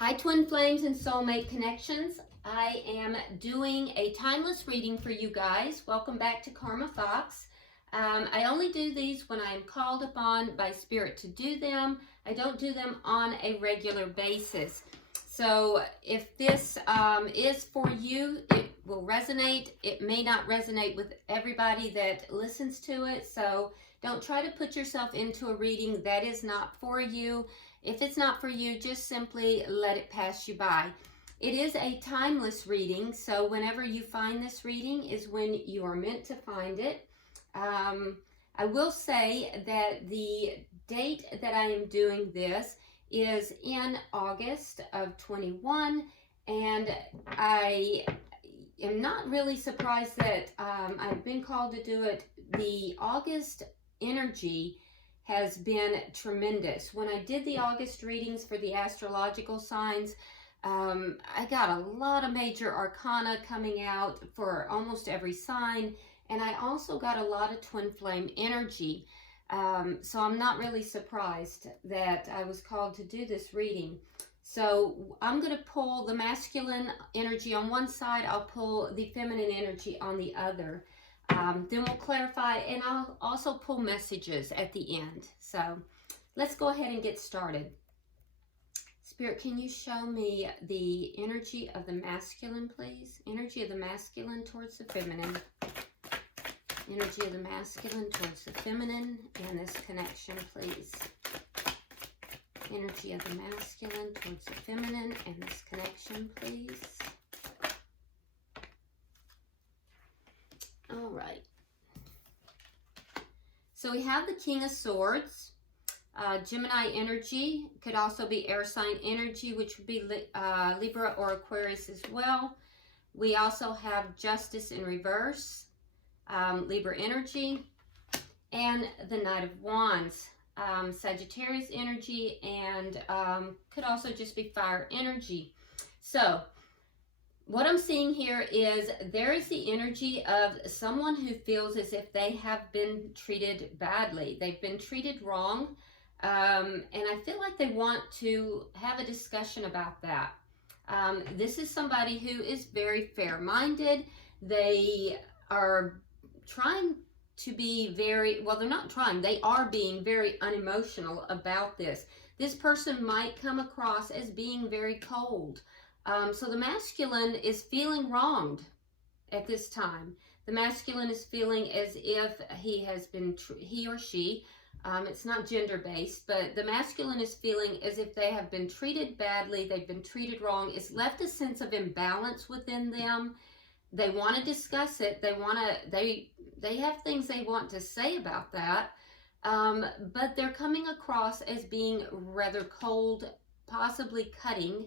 Hi, Twin Flames and Soulmate Connections. I am doing a timeless reading for you guys. Welcome back to Karma Fox. I only do these when I am called upon by Spirit to do them. I don't do them on a regular basis. So if this is for you, it will resonate. It may not resonate with everybody that listens to it. So don't try to put yourself into a reading that is not for you. If it's not for you, just simply let it pass you by. It is a timeless reading, so whenever you find this reading is when you are meant to find it. I will say that the date that I am doing this is in August of 21, and I am not really surprised that I've been called to do it. The August energy has been tremendous. When I did the August readings for the astrological signs, I got a lot of major arcana coming out for almost every sign, and I also got a lot of twin flame energy. So I'm not really surprised that I was called to do this reading. So I'm going to pull the masculine energy on one side, I'll pull the feminine energy on the other. Then we'll clarify, and I'll also pull messages at the end. So let's go ahead and get started. Spirit, can you show me the energy of the masculine, please? Energy of the masculine towards the feminine. Energy of the masculine towards the feminine and this connection, please. Energy of the masculine towards the feminine and this connection, please. All right. So we have the King of Swords. Gemini energy could also be air sign energy, which would be Libra or Aquarius as well. We also have Justice in reverse, Libra energy, and the Knight of Wands, Sagittarius energy, and could also just be fire energy. So what I'm seeing here is there is the energy of someone who feels as if they have been treated badly. They've been treated wrong. And I feel like they want to have a discussion about that. This is somebody who is very fair-minded. They are trying to be very, well, they're not trying, they are being very unemotional about this. This person might come across as being very cold. So the masculine is feeling wronged at this time. The masculine is feeling as if he or she, it's not gender-based, but the masculine is feeling as if they have been treated badly, they've been treated wrong. It's left a sense of imbalance within them. They want to discuss it. They have things they want to say about that, but they're coming across as being rather cold, possibly cutting,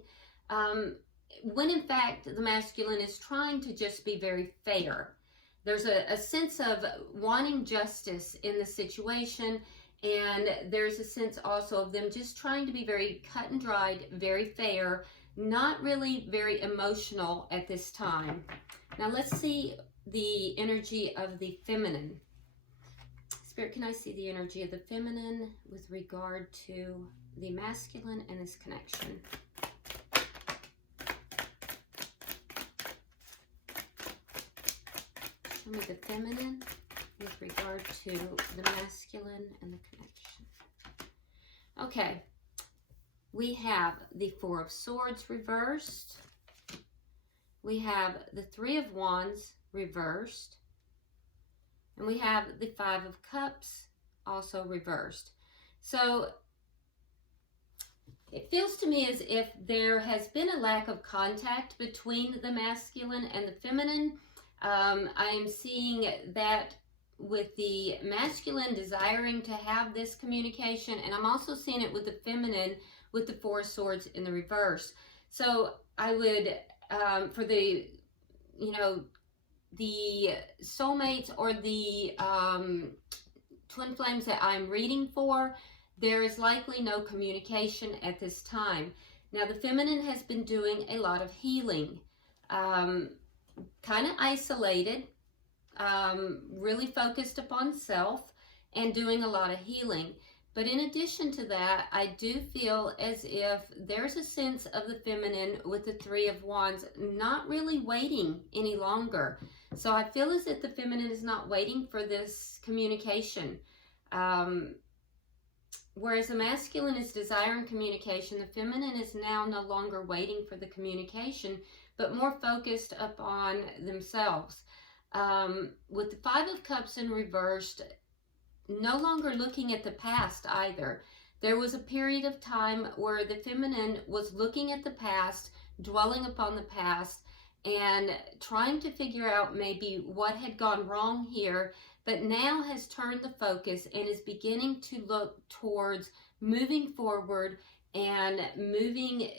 when in fact the masculine is trying to just be very fair. There's a sense of wanting justice in the situation, and there's a sense also of them just trying to be very cut and dried, very fair, not really very emotional at this time. Now let's see the energy of the feminine. Spirit, can I see the energy of the feminine with regard to the masculine and this connection? Show me the feminine with regard to the masculine and the connection. Okay, we have the Four of Swords reversed. We have the Three of Wands reversed. And we have the Five of Cups also reversed. So it feels to me as if there has been a lack of contact between the masculine and the feminine. I am seeing that with the masculine desiring to have this communication, and I'm also seeing it with the feminine with the Four of Swords in the reverse. So I would, for the, the soulmates or the twin flames that I'm reading for, there is likely no communication at this time. Now the feminine has been doing a lot of healing, kind of isolated, really focused upon self and doing a lot of healing. But in addition to that, I do feel as if there's a sense of the feminine with the Three of Wands not really waiting any longer. So I feel as if the feminine is not waiting for this communication. Whereas the masculine is desiring communication, the feminine is now no longer waiting for the communication, but more focused upon themselves. With the Five of Cups in reversed, no longer looking at the past either. There was a period of time where the feminine was looking at the past, dwelling upon the past, and trying to figure out maybe what had gone wrong here, but now has turned the focus and is beginning to look towards moving forward and moving,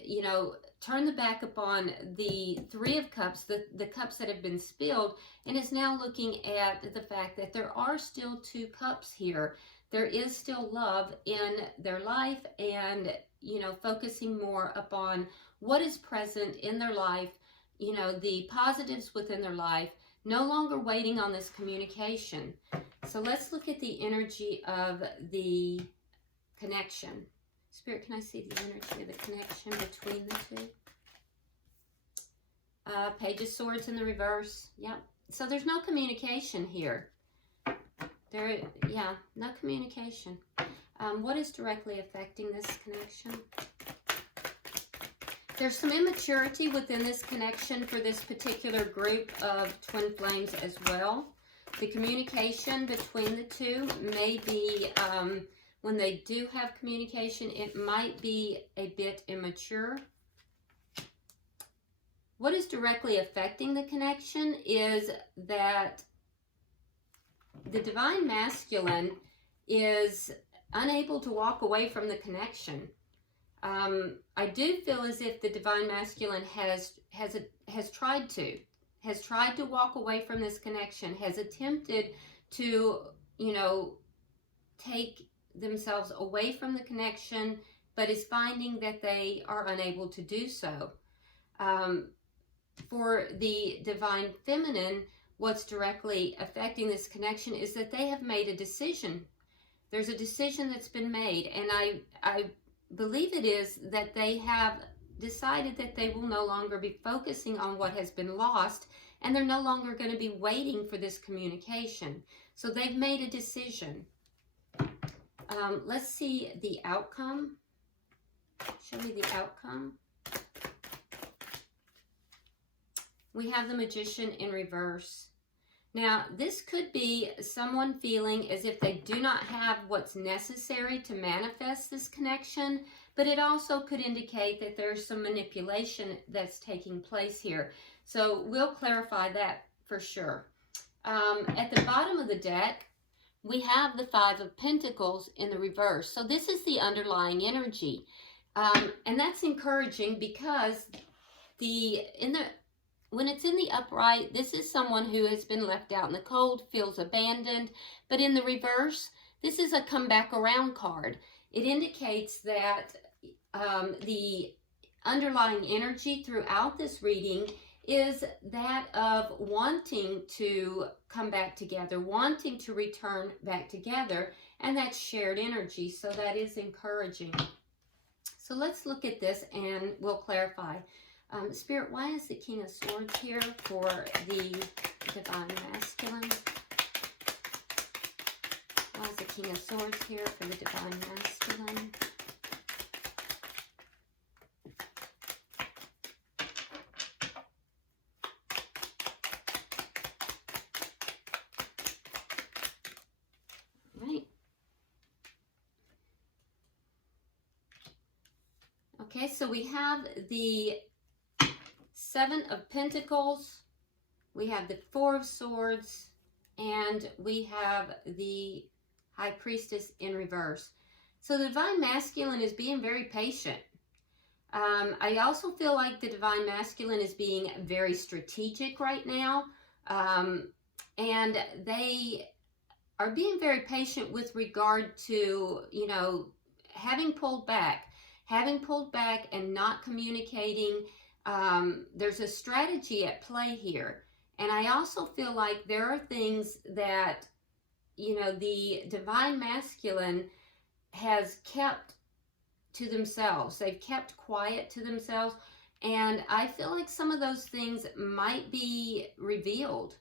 turn the back upon the Three of Cups, the cups that have been spilled, and is now looking at the fact that there are still two cups here. There is still love in their life, and, focusing more upon what is present in their life, the positives within their life, no longer waiting on this communication. So let's look at the energy of the connection. Spirit, can I see the energy of the connection between the two? Page of Swords in the reverse. Yep. So there's no communication here. No communication. What is directly affecting this connection? There's some immaturity within this connection for this particular group of twin flames as well. The communication between the two may be, when they do have communication, it might be a bit immature. What is directly affecting the connection is that the divine masculine is unable to walk away from the connection. I do feel as if the divine masculine has tried to walk away from this connection, has attempted to, take themselves away from the connection, but is finding that they are unable to do so. For the divine feminine, what's directly affecting this connection is that they have made a decision. There's a decision that's been made, and I believe it is that they have decided that they will no longer be focusing on what has been lost, and they're no longer going to be waiting for this communication. So they've made a decision. Let's see the outcome. Show me the outcome. We have the Magician in reverse. Now, this could be someone feeling as if they do not have what's necessary to manifest this connection, but it also could indicate that there's some manipulation that's taking place here. So we'll clarify that for sure. At the bottom of the deck, we have the Five of Pentacles in the reverse. So this is the underlying energy. And that's encouraging because when it's in the upright, this is someone who has been left out in the cold, feels abandoned. But in the reverse, this is a come back around card. It indicates that the underlying energy throughout this reading is that of wanting to come back together, wanting to return back together, and that's shared energy. So that is encouraging. So let's look at this and we'll clarify. Spirit, why is the King of Swords here for the divine masculine? Why is the King of Swords here for the divine masculine? Right. Okay, so we have the Seven of Pentacles, we have the Four of Swords, and we have the High Priestess in reverse. So the divine masculine is being very patient. I also feel like the divine masculine is being very strategic right now, and they are being very patient with regard to, having pulled back and not communicating. There's a strategy at play here. And I also feel like there are things that, the divine masculine has kept to themselves. They've kept quiet to themselves. And I feel like some of those things might be revealed.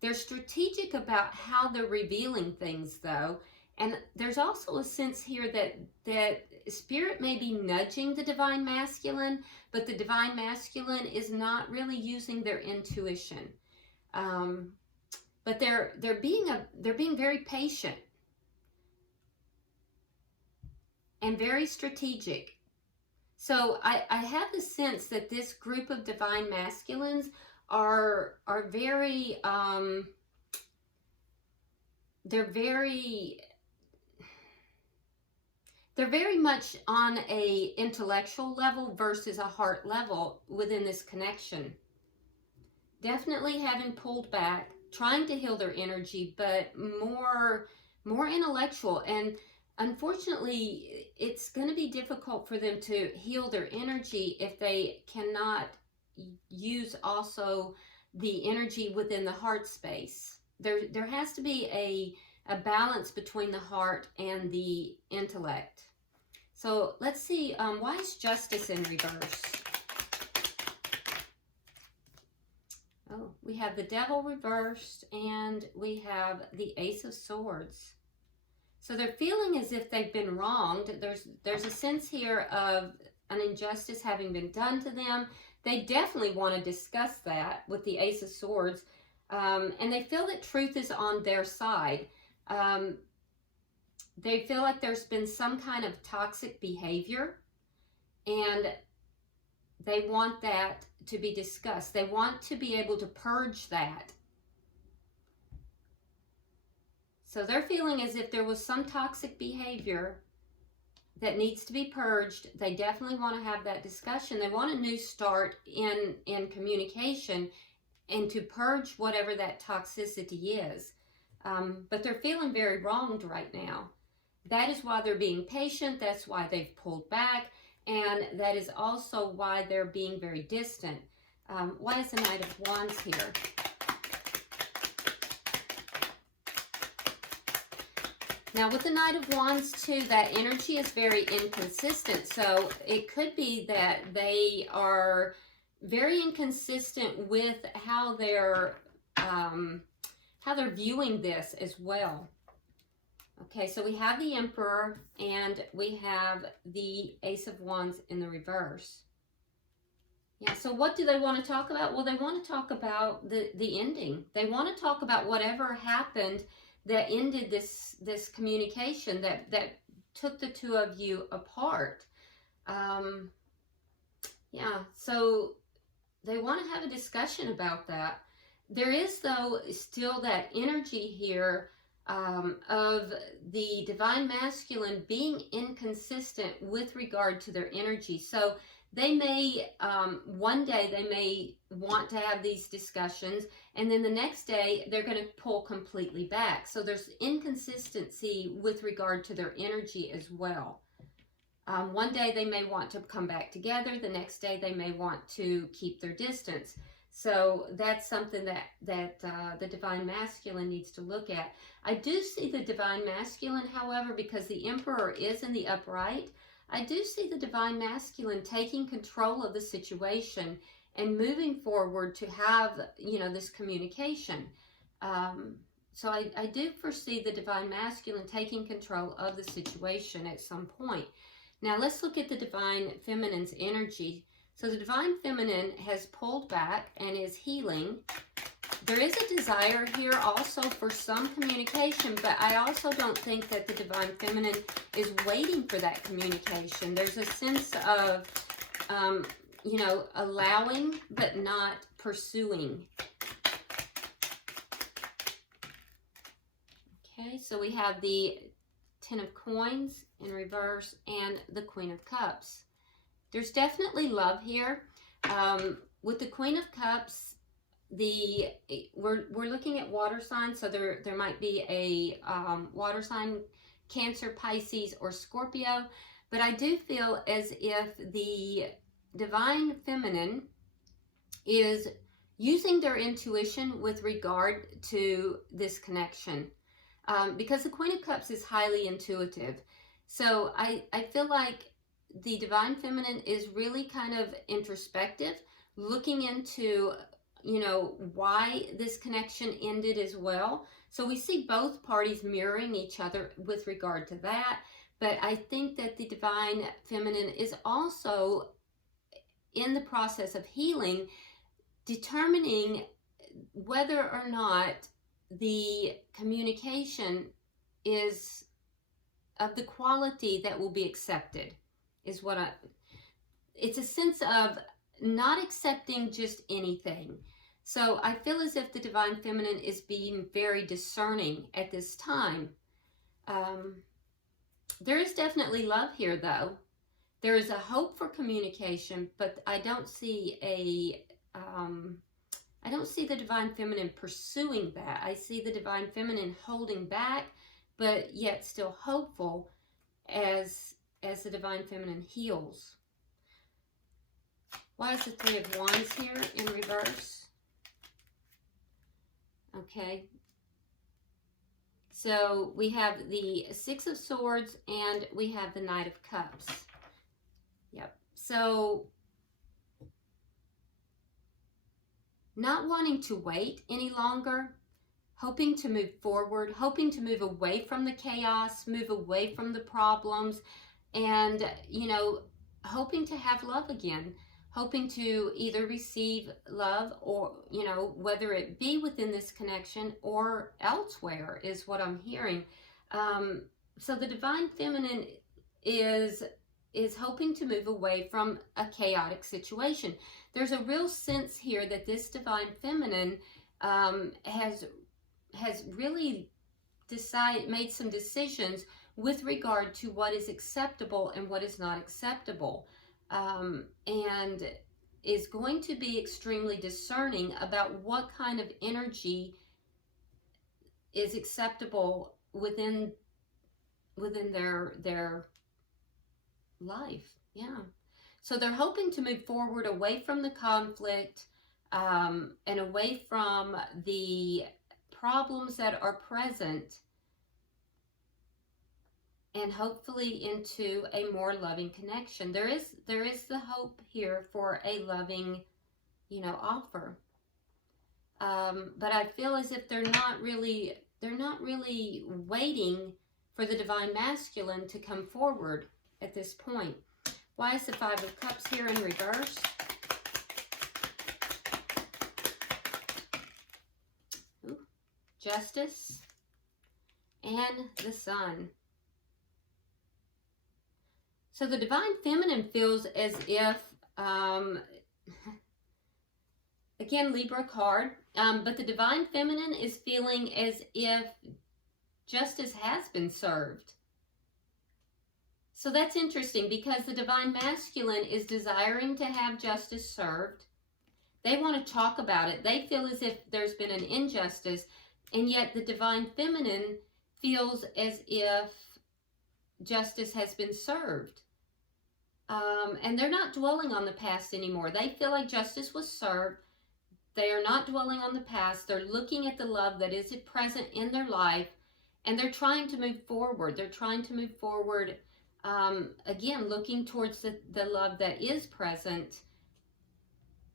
They're strategic about how they're revealing things, though. And there's also a sense here that Spirit may be nudging the Divine Masculine, but the Divine Masculine is not really using their intuition. But they're being very patient and very strategic. So I have the sense that this group of Divine Masculines are very they're very much on a intellectual level versus a heart level within this connection. Definitely having pulled back, trying to heal their energy, but more intellectual. And unfortunately, it's going to be difficult for them to heal their energy if they cannot use also the energy within the heart space. There has to be a balance between the heart and the intellect. So let's see, why is Justice in reverse? Oh, we have the Devil reversed, and we have the Ace of Swords. So they're feeling as if they've been wronged. There's a sense here of an injustice having been done to them. They definitely want to discuss that with the Ace of Swords. And they feel that truth is on their side. They feel like there's been some kind of toxic behavior, and they want that to be discussed. They want to be able to purge that. So they're feeling as if there was some toxic behavior that needs to be purged. They definitely want to have that discussion. They want a new start in communication and to purge whatever that toxicity is. But they're feeling very wronged right now. That is why they're being patient. That's why they've pulled back. And that is also why they're being very distant. Why is the Knight of Wands here? Now with the Knight of Wands too, that energy is very inconsistent. So it could be that they are very inconsistent with how they're viewing this as well. Okay, so we have the Emperor and we have the Ace of Wands in the reverse. Yeah, so what do they want to talk about? Well, they want to talk about the ending. They want to talk about whatever happened that ended this communication, that took the two of you apart. Yeah, so they want to have a discussion about that. There is, though, still that energy here of the Divine Masculine being inconsistent with regard to their energy. So they may, one day they may want to have these discussions, and then the next day they're going to pull completely back. So there's inconsistency with regard to their energy as well. One day they may want to come back together. The next day they may want to keep their distance. So that's something that the Divine Masculine needs to look at. I do see the Divine Masculine, however, because the Emperor is in the upright, I do see the Divine Masculine taking control of the situation and moving forward to have, this communication. So I do foresee the Divine Masculine taking control of the situation at some point. Now let's look at the Divine Feminine's energy. So the Divine Feminine has pulled back and is healing. There is a desire here also for some communication, but I also don't think that the Divine Feminine is waiting for that communication. There's a sense of, allowing but not pursuing. Okay, so we have the Ten of Coins in reverse and the Queen of Cups. There's definitely love here. With the Queen of Cups, we're looking at water signs, so there might be a water sign, Cancer, Pisces, or Scorpio. But I do feel as if the Divine Feminine is using their intuition with regard to this connection. because the Queen of Cups is highly intuitive. So I feel like the Divine Feminine is really kind of introspective, looking into, you know, why this connection ended as well. So we see both parties mirroring each other with regard to that. But I think that the Divine Feminine is also in the process of healing, determining whether or not the communication is of the quality that will be accepted, is what it's a sense of not accepting just anything. So I feel as if the Divine Feminine is being very discerning at this time. There is definitely love here, though. There is a hope for communication, but I don't see I don't see the Divine Feminine pursuing that. I see the Divine Feminine holding back, but yet still hopeful as the Divine Feminine heals. Why is the Three of Wands here in reverse? Okay. So we have the Six of Swords and we have the Knight of Cups. Yep. So not wanting to wait any longer, hoping to move forward, hoping to move away from the chaos, move away from the problems, and, you know, hoping to have love again, hoping to either receive love or, you know, whether it be within this connection or elsewhere is what I'm hearing. So the Divine Feminine is hoping to move away from a chaotic situation. There's a real sense here that this Divine Feminine has really made some decisions with regard to what is acceptable and what is not acceptable, and is going to be extremely discerning about what kind of energy is acceptable within their life. Yeah. So they're hoping to move forward away from the conflict, and away from the problems that are present, and hopefully into a more loving connection. There is the hope here for a loving, you know, offer. But I feel as if they're not really waiting for the Divine Masculine to come forward at this point. Why is the Five of Cups here in reverse? Ooh, Justice and the Sun. So the Divine Feminine feels as if, again, Libra card, but the Divine Feminine is feeling as if justice has been served. So that's interesting, because the Divine Masculine is desiring to have justice served. They want to talk about it. They feel as if there's been an injustice, and yet the Divine Feminine feels as if justice has been served. And they're not dwelling on the past anymore. They feel like justice was served. They are not dwelling on the past. They're looking at the love that is present in their life, and they're trying to move forward. They're trying to move forward, again, looking towards the love that is present,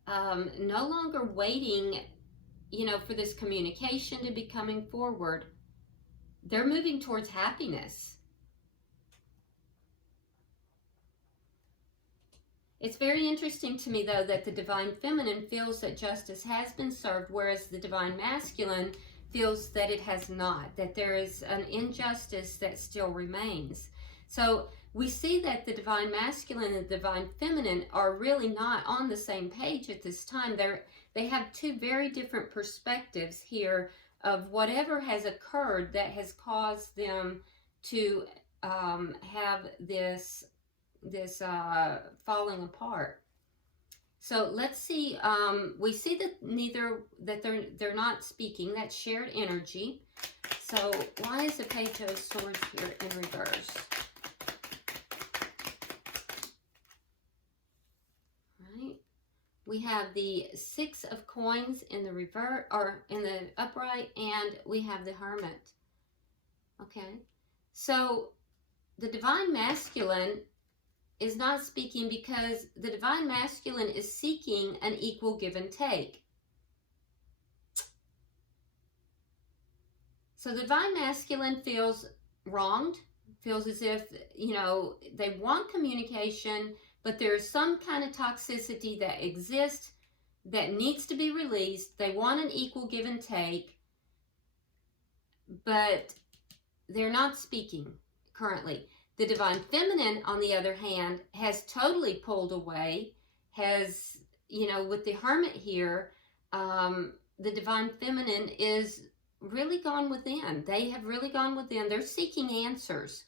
no longer waiting, you know, for this communication to be coming forward. They're moving towards happiness. It's very interesting to me, though, that the Divine Feminine feels that justice has been served, whereas the Divine Masculine feels that it has not, that there is an injustice that still remains. So we see that the Divine Masculine and the Divine Feminine are really not on the same page at this time. They have two very different perspectives here of whatever has occurred that has caused them to have this falling apart. So let's see. We see that they're not speaking. That's shared energy. So why is the Page of Swords here in reverse? Right. We have the Six of Coins in the reverse, or in the upright, and we have the Hermit. Okay, so the divine masculine is not speaking because the divine masculine is seeking an equal give and take. So the divine masculine feels wronged, feels as if, you know, they want communication, but there's some kind of toxicity that exists that needs to be released. They want an equal give and take, but they're not speaking currently. The divine feminine, on the other hand, has totally pulled away, has, you know, with the hermit here, the divine feminine is really gone within. They have really gone within. They're seeking answers.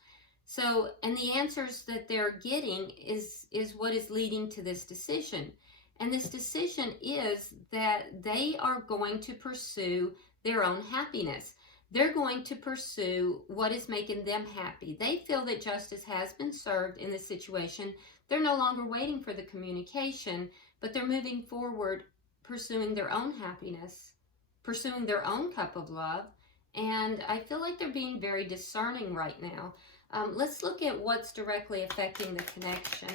So, and the answers that they're getting is what is leading to this decision. And this decision is that they are going to pursue their own happiness. They're going to pursue what is making them happy. They feel that justice has been served in this situation. They're no longer waiting for the communication, but they're moving forward, pursuing their own happiness, pursuing their own cup of love. And I feel like they're being very discerning right now. Let's look at what's directly affecting the connection.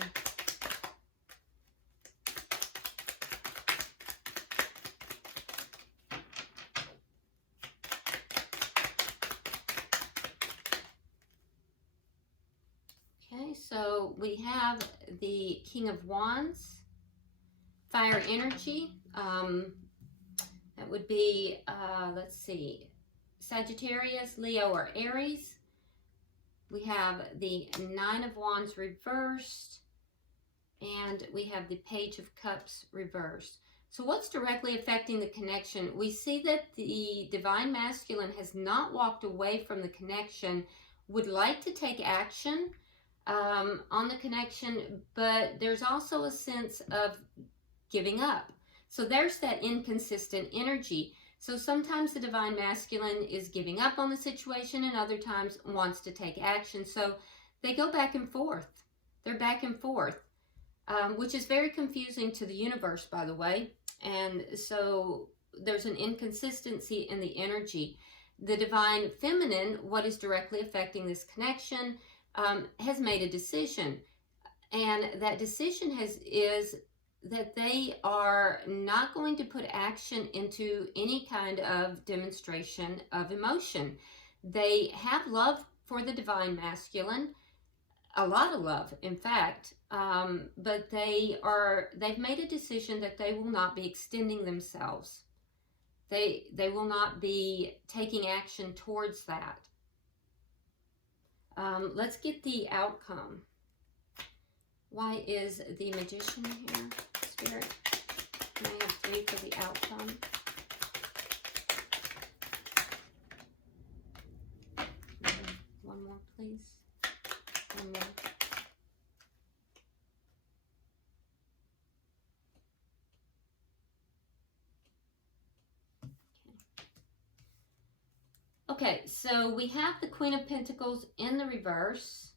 Okay, so we have the King of Wands, fire energy. That would be, let's see, Sagittarius, Leo, or Aries. We have the Nine of Wands reversed, and we have the Page of Cups reversed. So what's directly affecting the connection? We see that the divine masculine has not walked away from the connection, would like to take action on the connection, but there's also a sense of giving up. So there's that inconsistent energy. So sometimes the divine masculine is giving up on the situation, and other times wants to take action. So they go back and forth. They're back and forth, which is very confusing to the universe, by the way. And so there's an inconsistency in the energy. The divine feminine, what is directly affecting this connection, has made a decision. And that decision is that they are not going to put action into any kind of demonstration of emotion. They have love for the divine masculine, a lot of love, in fact, but they've made a decision that they will not be extending themselves. They will not be taking action towards that. Let's get the outcome. Why is the Magician here, Spirit? Can I have 3 for the outcome? One more, please. One more. Okay, so we have the Queen of Pentacles in the reverse.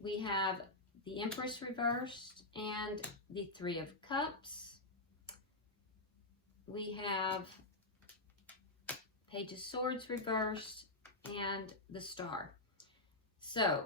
We have the Empress reversed and the Three of Cups. We have Page of Swords reversed and the Star. So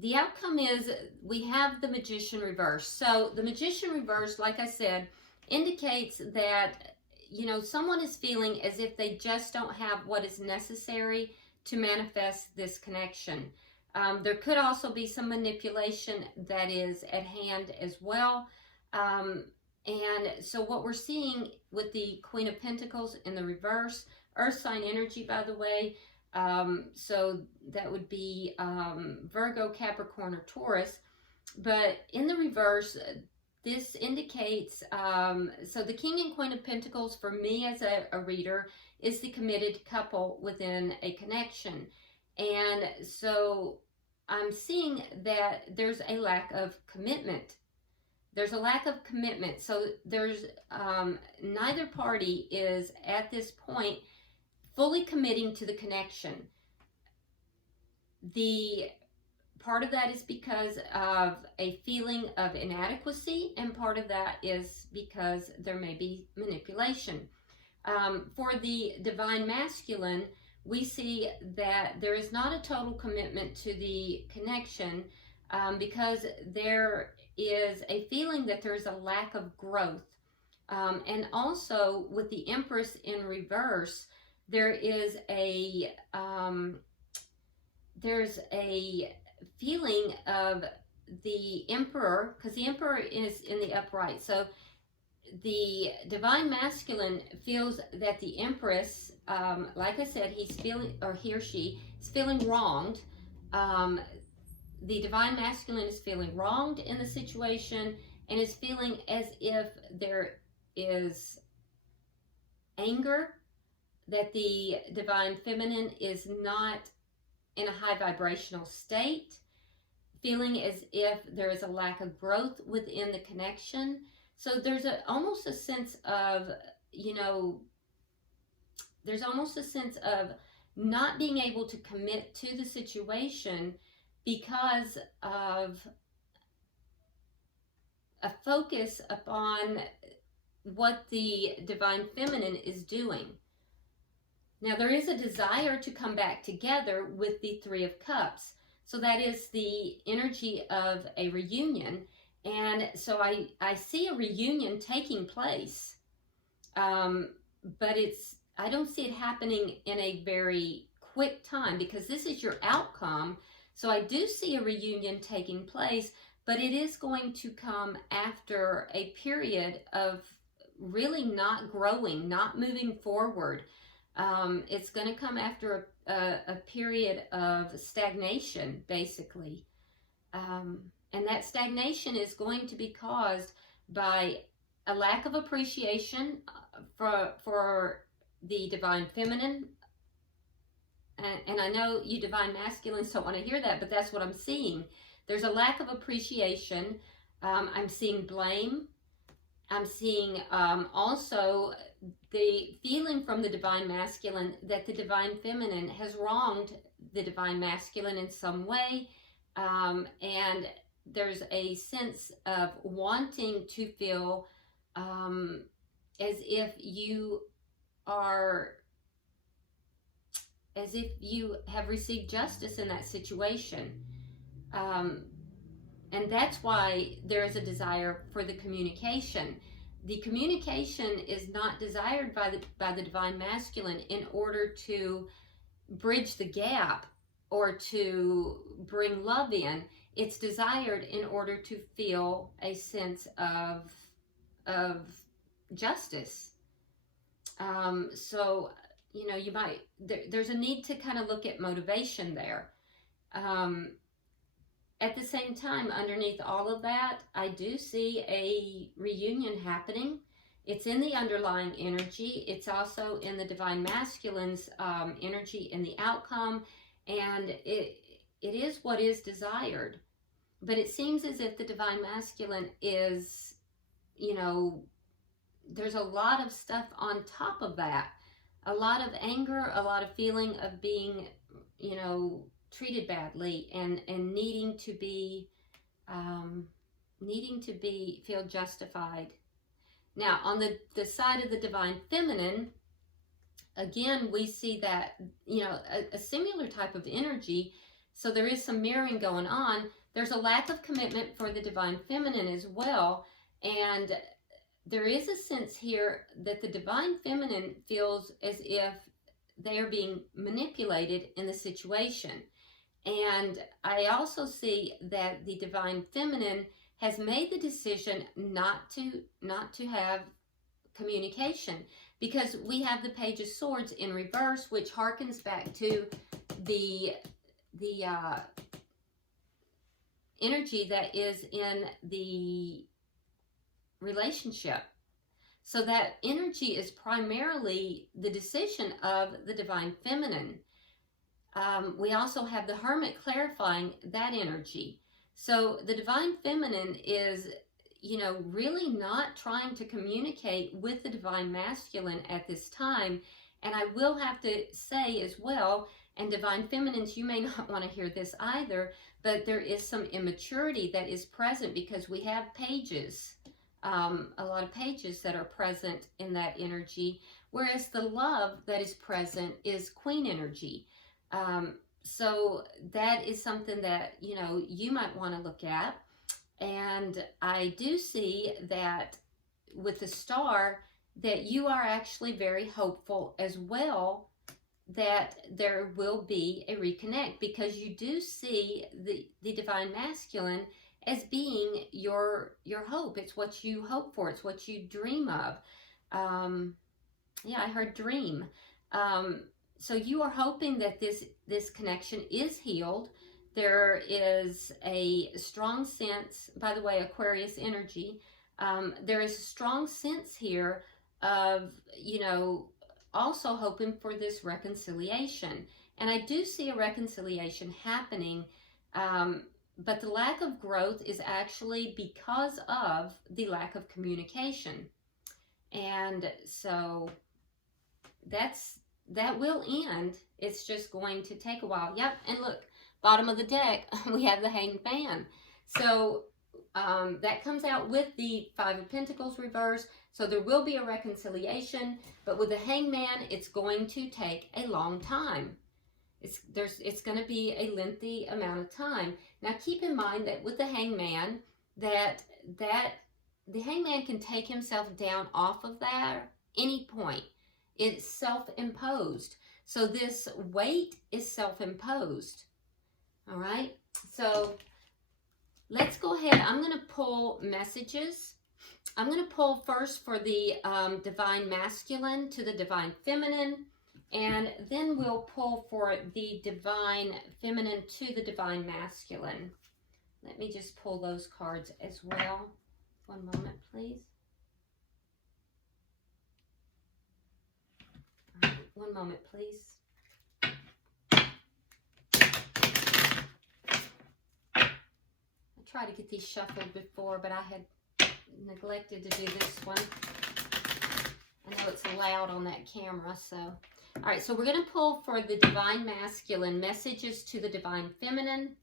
the outcome is we have the Magician reversed. So the Magician reversed, like I said, indicates that, you know, someone is feeling as if they just don't have what is necessary to manifest this connection. There could also be some manipulation that is at hand as well. And so what we're seeing with the Queen of Pentacles in the reverse, Earth sign energy, by the way, so that would be Virgo, Capricorn, or Taurus. But in the reverse, this indicates, so the King and Queen of Pentacles, for me as a reader, is the committed couple within a connection. And so I'm seeing that there's a lack of commitment. There's a lack of commitment. So there's neither party is at this point fully committing to the connection. The part of that is because of a feeling of inadequacy, and part of that is because there may be manipulation. For the divine masculine, we see that there is not a total commitment to the connection, because there is a feeling that there's a lack of growth. And also with the Empress in reverse, there is there's a feeling of the Emperor, because the Emperor is in the upright. So the divine masculine feels that the Empress, like I said, he's feeling, or he or she is feeling wronged. The divine masculine is feeling wronged in the situation and is feeling as if there is anger, that the divine feminine is not in a high vibrational state, feeling as if there is a lack of growth within the connection. So there's almost a sense of, there's almost a sense of not being able to commit to the situation because of a focus upon what the divine feminine is doing. Now, there is a desire to come back together with the Three of Cups. So that is the energy of a reunion. And so I see a reunion taking place, but I don't see it happening in a very quick time, because this is your outcome. So I do see a reunion taking place, but it is going to come after a period of really not growing, not moving forward. It's going to come after a period of stagnation, basically. And that stagnation is going to be caused by a lack of appreciation for the divine feminine. And I know you divine masculines don't want to hear that, but that's what I'm seeing. There's a lack of appreciation. I'm seeing blame. I'm seeing also the feeling from the divine masculine that the divine feminine has wronged the divine masculine in some way. And there's a sense of wanting to feel as if you have received justice in that situation. And that's why there is a desire for the communication. The communication is not desired by the divine masculine in order to bridge the gap or to bring love in. It's desired in order to feel a sense of justice. So, you might, there's a need to kind of look at motivation there. At the same time, underneath all of that, I do see a reunion happening. It's in the underlying energy. It's also in the divine masculine's energy in the outcome. And it is what is desired. But it seems as if the divine masculine is, there's a lot of stuff on top of that. A lot of anger, a lot of feeling of being, treated badly and needing to feel justified. Now, on the side of the divine feminine, again, we see that, a similar type of energy. So there is some mirroring going on. There's a lack of commitment for the divine feminine as well. And there is a sense here that the divine feminine feels as if they are being manipulated in the situation. And I also see that the divine feminine has made the decision not to have communication, because we have the Page of Swords in reverse, which harkens back to the energy that is in the relationship. So that energy is primarily the decision of the divine feminine. We also have the Hermit clarifying that energy. So the divine feminine is, really not trying to communicate with the divine masculine at this time. And I will have to say as well, and divine feminines, you may not want to hear this either, but there is some immaturity that is present, because we have pages a lot of pages that are present in that energy, whereas the love that is present is Queen energy. So that is something that, you know, you might want to look at. And I do see that with the star, that you are actually very hopeful as well that there will be a reconnect, because you do see the divine masculine as being your hope. It's what you hope for. It's what you dream of. Yeah, I heard dream. So you are hoping that this connection is healed. There is a strong sense, by the way, Aquarius energy, there is a strong sense here of, you know, also hoping for this reconciliation. And I do see a reconciliation happening, but the lack of growth is actually because of the lack of communication. And so that will end. It's just going to take a while. Yep, and look, bottom of the deck, we have the Hanged Man. So that comes out with the Five of Pentacles reverse. So there will be a reconciliation, but with the Hanged Man, it's going to take a long time. It's going to be a lengthy amount of time. Now keep in mind that with the Hanged Man, that the Hanged Man can take himself down off of that any point. It's self-imposed. So this weight is self-imposed. All right. So let's go ahead. I'm going to pull messages. I'm going to pull first for the divine masculine to the divine feminine, and then we'll pull for the divine feminine to the divine masculine. Let me just pull those cards as well. One moment, please. All right, one moment, please. I tried to get these shuffled before, but I had neglected to do this one. I know it's loud on that camera, so. All right, so we're going to pull for the divine masculine, messages to the divine feminine.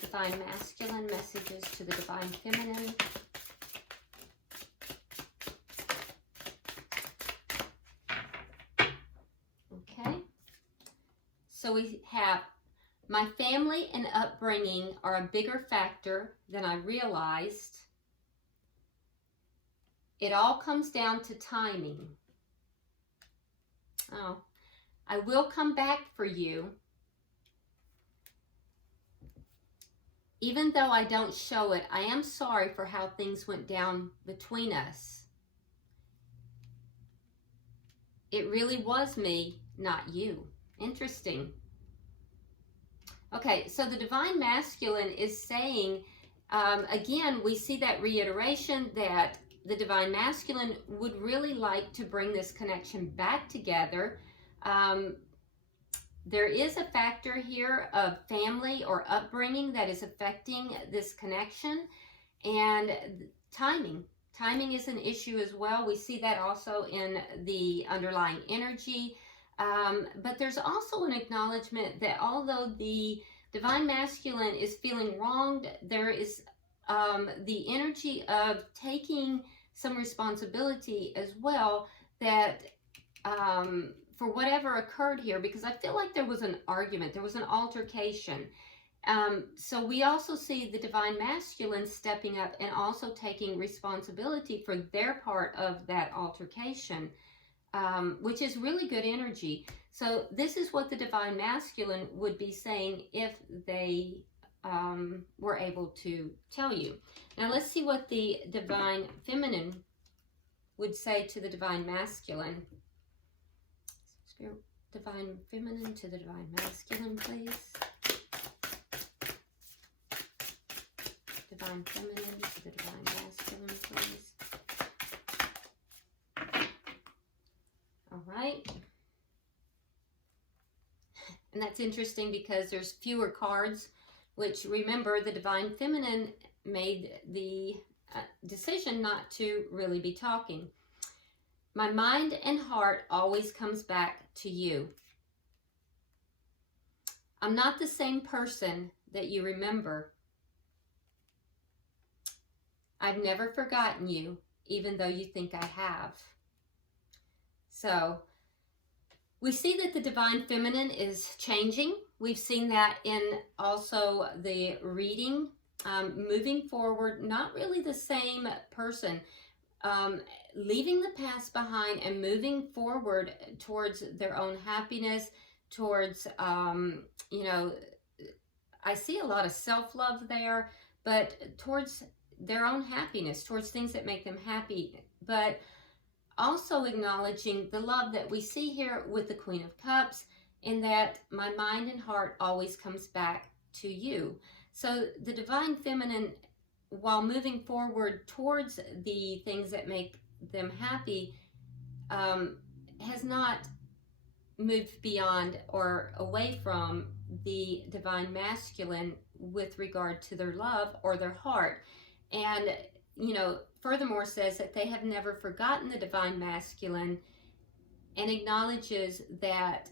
Divine masculine, messages to the divine feminine. Okay. So we have, my family and upbringing are a bigger factor than I realized. It all comes down to timing. Oh, I will come back for you. Even though I don't show it, I am sorry for how things went down between us. It really was me, not you. Interesting. Okay, so the divine masculine is saying, again, we see that reiteration that the divine masculine would really like to bring this connection back together. There is a factor here of family or upbringing that is affecting this connection, and timing. Timing is an issue as well. We see that also in the underlying energy. But there's also an acknowledgement that although the divine masculine is feeling wronged, there is the energy of taking some responsibility as well, that for whatever occurred here, because I feel like there was an argument, there was an altercation. So we also see the divine masculine stepping up and also taking responsibility for their part of that altercation, which is really good energy. So this is what the divine masculine would be saying if they were able to tell you. Now let's see what the divine feminine would say to the divine masculine. Spirit, divine feminine to the divine masculine, please. Divine feminine to the divine masculine, please. All right. And that's interesting because there's fewer cards, which, remember, the divine feminine made the decision not to really be talking. My mind and heart always comes back to you. I'm not the same person that you remember. I've never forgotten you, even though you think I have. So we see that the divine feminine is changing. We've seen that in also the reading. Moving forward, not really the same person. Leaving the past behind and moving forward towards their own happiness, towards, you know, I see a lot of self-love there, but towards their own happiness, towards things that make them happy, but also acknowledging the love that we see here with the Queen of Cups, in that my mind and heart always comes back to you. So the divine feminine, while moving forward towards the things that make them happy, has not moved beyond or away from the divine masculine with regard to their love or their heart. And, you know, furthermore says that they have never forgotten the divine masculine, and acknowledges that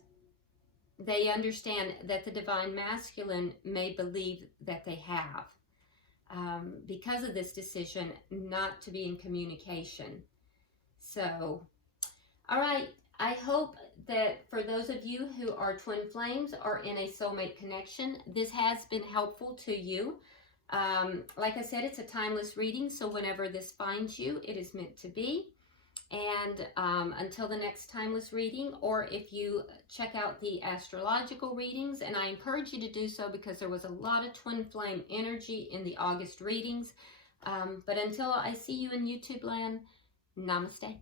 they understand that the divine masculine may believe that they have, because of this decision not to be in communication. So, all right, I hope that for those of you who are twin flames or in a soulmate connection, this has been helpful to you. Like I said, it's a timeless reading, so whenever this finds you, it is meant to be. And until the next timeless reading, or if you check out the astrological readings, and I encourage you to do so because there was a lot of twin flame energy in the August readings. But until I see you in YouTube land, namaste.